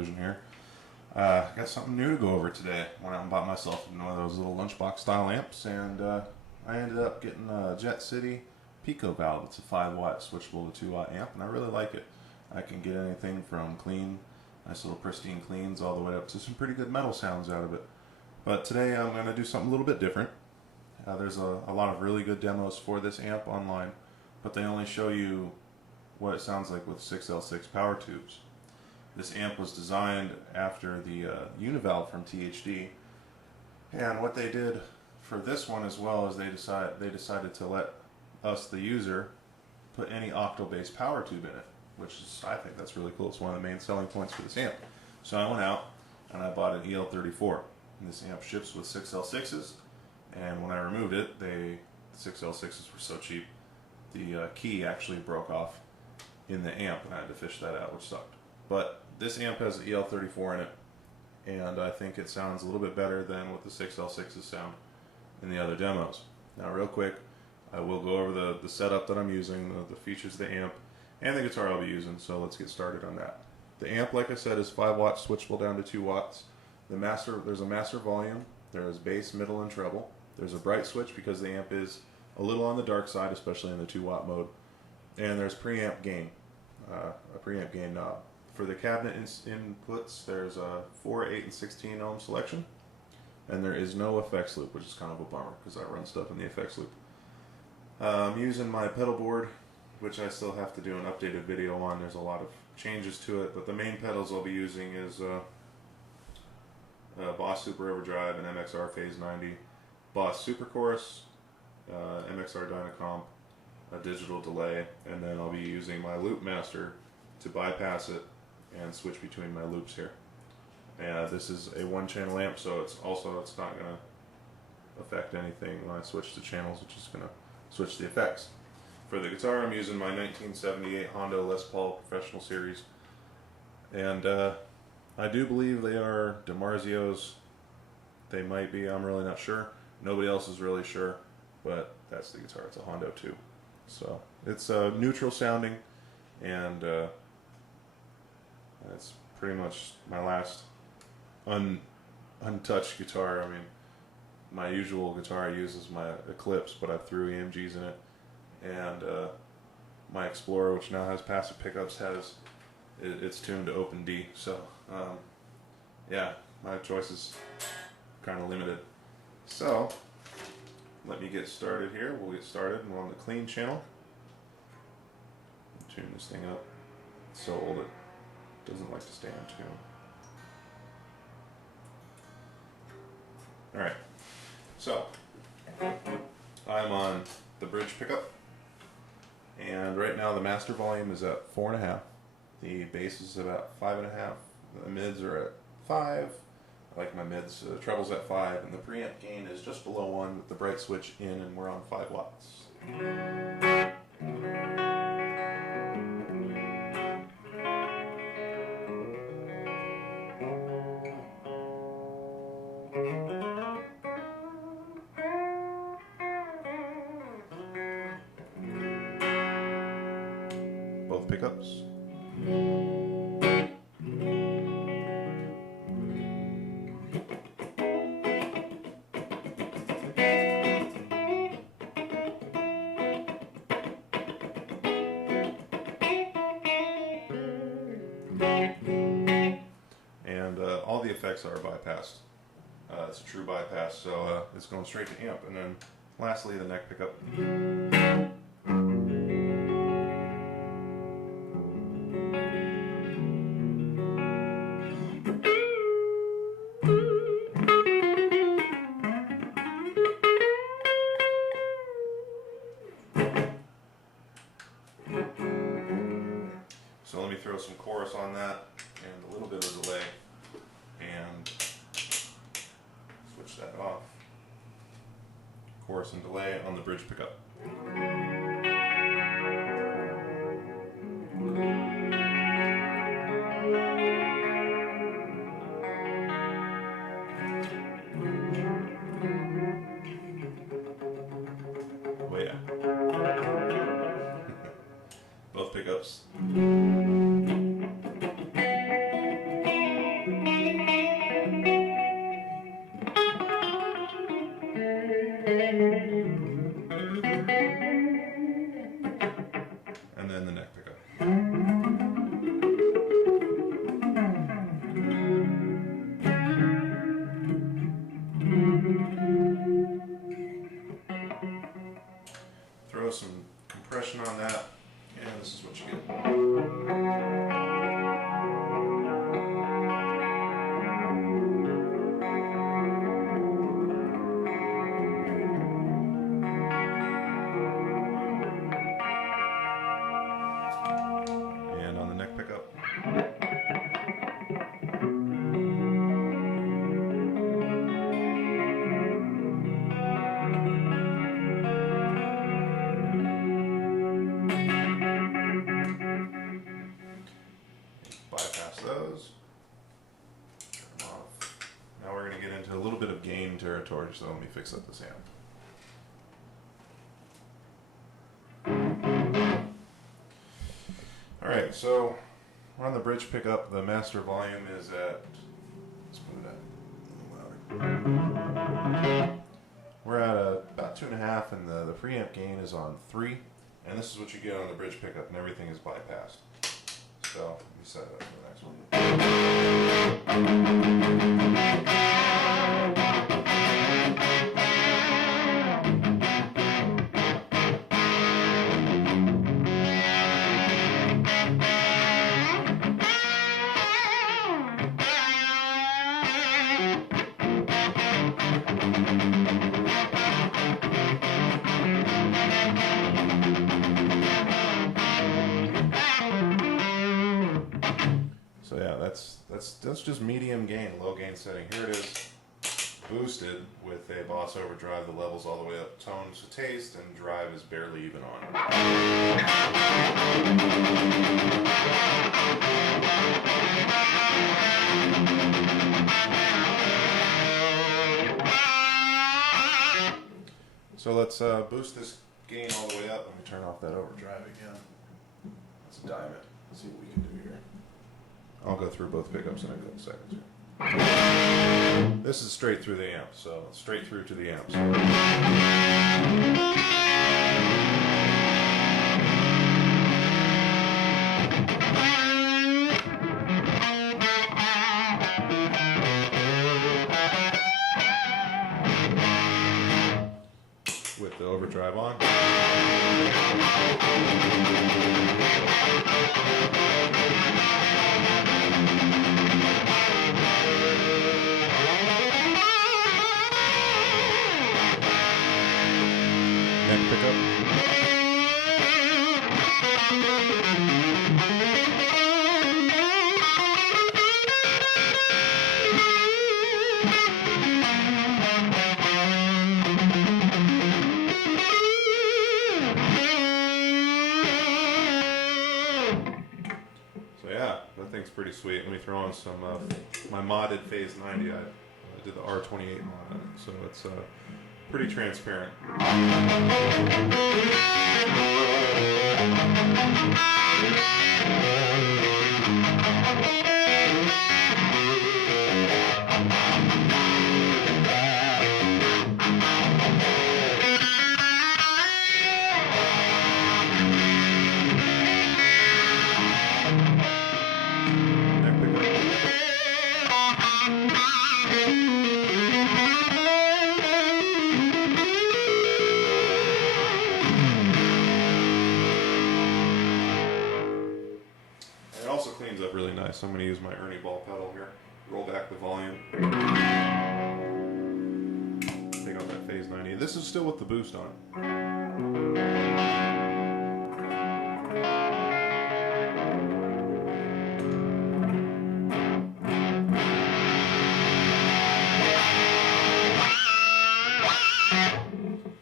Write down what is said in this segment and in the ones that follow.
TheFallenillusion here. Got something new to go over today. Went out and bought myself one of those little lunchbox style amps, and I ended up getting a City Picovalve. It's a 5-watt switchable to 2-watt amp, and I really like it. I can get anything from clean, nice little pristine cleans, all the way up to some pretty good metal sounds out of it. But today I'm going to do something a little bit different. There's a lot of really good demos for this amp online, but they only show you what it sounds like with 6L6 power tubes. This amp was designed after the Univalve from THD, and what they did for this one as well is they decided to let us, the user, put any octal-based power tube in it, which is, I think that's really cool. It's one of the main selling points for this amp. So I went out and I bought an el34. And this amp ships with 6L6s, and when I removed it, the 6L6s were so cheap, the key actually broke off in the amp, and I had to fish that out, which sucked. But this amp has the el34 in it, and I think it sounds a little bit better than what the 6L6s sound in the other demos. Now, real quick, I will go over the setup that I'm using, the features of the amp, and the guitar I'll be using, so let's get started on that. The amp, like I said, is 5 watts, switchable down to 2 watts. There's a master volume, there's bass, middle, and treble. There's a bright switch because the amp is a little on the dark side, especially in the 2-watt mode. And there's preamp gain, a preamp gain knob. For the cabinet inputs, there's a 4, 8, and 16 ohm selection. And there is no effects loop, which is kind of a bummer because I run stuff in the effects loop. I'm using my pedal board, which I still have to do an updated video on. There's a lot of changes to it, but the main pedals I'll be using is Boss Super Overdrive and MXR Phase 90, Boss Super Chorus, MXR Dynacomp, a digital delay, and then I'll be using my Loop Master to bypass it and switch between my loops here. And this is a 1-channel amp, so it's not going to affect anything when I switch the channels, it's just going to switch the effects. For the guitar, I'm using my 1978 Honda Les Paul Professional Series, and I do believe they are DiMarzio's. They might be, I'm really not sure. Nobody else is really sure, but that's the guitar. It's a Hondo too. So it's neutral sounding, and that's pretty much my last untouched guitar. I mean, my usual guitar I use is my Eclipse, but I threw EMGs in it, and my Explorer, which now has passive pickups, it's tuned to open D. So yeah, my choice is kind of limited. So let me get started here. We'll get started. We're on the clean channel. Tune this thing up. It's so old it doesn't like to stay on tune. Alright, so I'm on the bridge pickup, and right now the master volume is at 4.5. The bass is about 5.5. The mids are at 5. I like my mids. The treble's at 5, and the preamp gain is just below 1 with the bright switch in, and we're on 5 watts. Both pickups. And all the effects are bypassed. It's a true bypass, so it's going straight to amp. And then lastly, the neck pickup. So let me throw some chorus on that and a little bit of delay and switch that off. Chorus and delay on the bridge pickup. Oh yeah. Both pickups. And then the neck pickup. Throw some compression on that, and this is what you get. And on the neck pickup. Bypass those. Turn them off. Now we're going to get into a little bit of gain territory, so let me fix up this amp. Alright, so we're on the bridge pickup. The master volume is at, let's put it at a little louder. We're at about 2.5, and the preamp gain is on 3. And this is what you get on the bridge pickup, and everything is bypassed. So let me set it up for the next one. So yeah, that's just medium gain, low gain setting. Here it is, boosted with a Boss overdrive. The levels all the way up, tones to taste, and drive is barely even on. So let's boost this gain all the way up. Let me turn off that overdrive again. Let's dime it. Let's see what we can do here. I'll go through both pickups in a couple seconds here. This is straight through the amp, so straight through to the amps. With the overdrive on. Neck pickup. So yeah, that thing's pretty sweet. Let me throw on some my modded Phase 90. I did the R28 mod on it, so it's pretty transparent. Cleans up really nice. I'm going to use my Ernie ball pedal here. Roll back the volume. Take out that Phase 90. This is still with the boost on.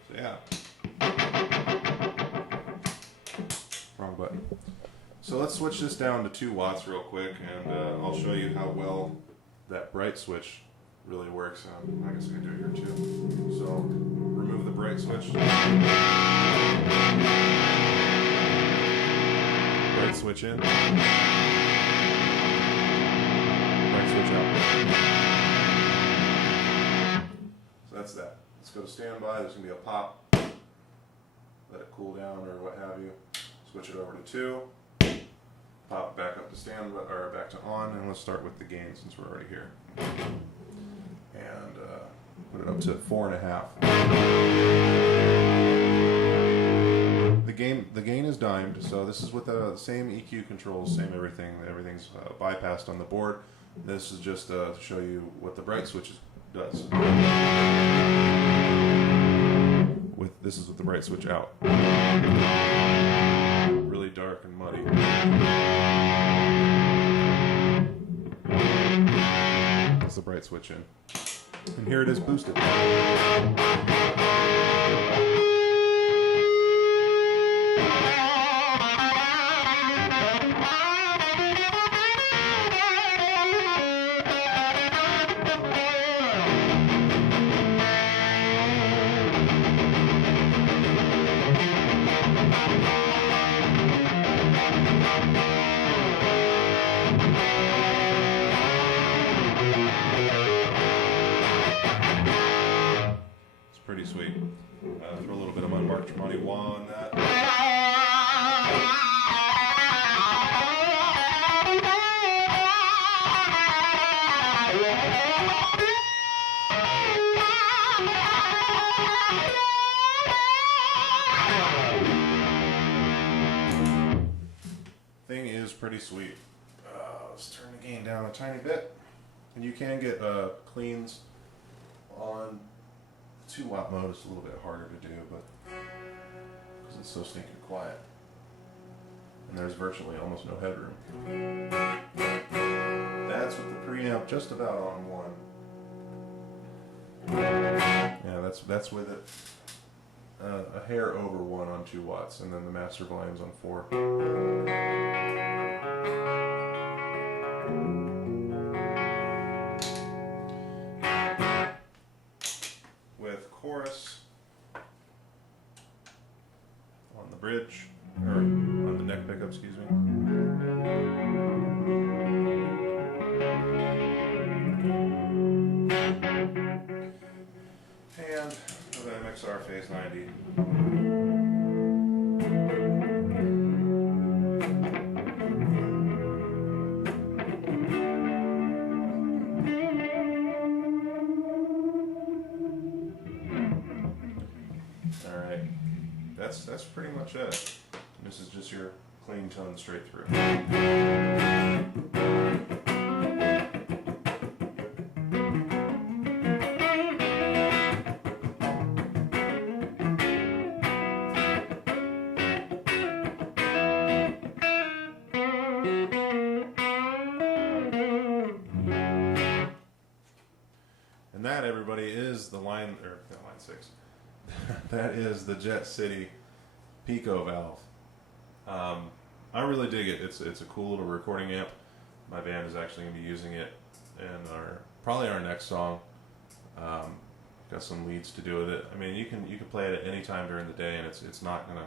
So yeah. Wrong button. So let's switch this down to 2 watts real quick, and I'll show you how well that bright switch really works. I guess I can do it here too. So remove the bright switch. Bright switch in. Bright switch out. So that's that. Let's go to standby. There's going to be a pop. cool down or what have you. Switch it over to 2. Pop it back up to stand, or back to on, and let's start with the gain since we're already here. And put it up to 4.5. The gain is dimed, so this is with the same EQ controls, same everything. Everything's bypassed on the board. This is just to show you what the bright switch does. This is with the bright switch out. Really dark and muddy. That's the bright switch in. And here it is boosted. Pretty sweet. Throw a little bit of my March Money wah on that. Thing is pretty sweet. Let's turn the gain down a tiny bit. And you can get cleans on 2-watt mode. Is a little bit harder to do, but because it's so stinking quiet, and there's virtually almost no headroom. That's with the preamp just about on 1. Yeah, that's with it a hair over 1 on 2 watts, and then the master volume's on 4. Chorus on the bridge, or on the neck pickup, excuse me. And with an MXR Phase 90. That's pretty much it. This is just your clean tone straight through. And that, everybody, is the line 6. That is the Jet City Picovalve. I really dig it. It's a cool little recording amp. My band is actually going to be using it in probably our next song. Got some leads to do with it. I mean, you can play it at any time during the day, and it's not gonna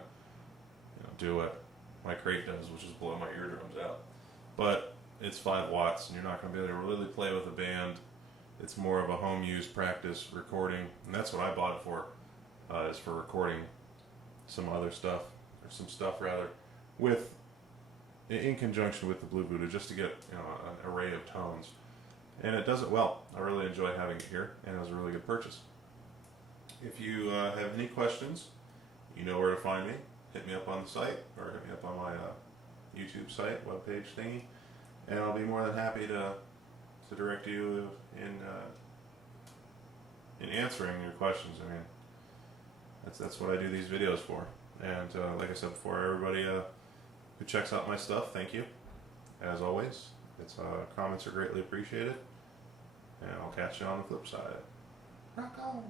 do what my crate does, which is blow my eardrums out. But it's 5 watts, and you're not gonna be able to really play with a band. It's more of a home use practice recording, and that's what I bought it for. Is for recording some other stuff, or some stuff rather, in conjunction with the Blue Buddha, just to get an array of tones. And it does it well. I really enjoy having it here, and it was a really good purchase. If you have any questions, you know where to find me. Hit me up on the site, or hit me up on my YouTube site, webpage thingy, and I'll be more than happy to direct you in answering your questions. I mean, that's what I do these videos for. And like I said before, everybody who checks out my stuff, thank you. As always, comments are greatly appreciated. And I'll catch you on the flip side. Rock on!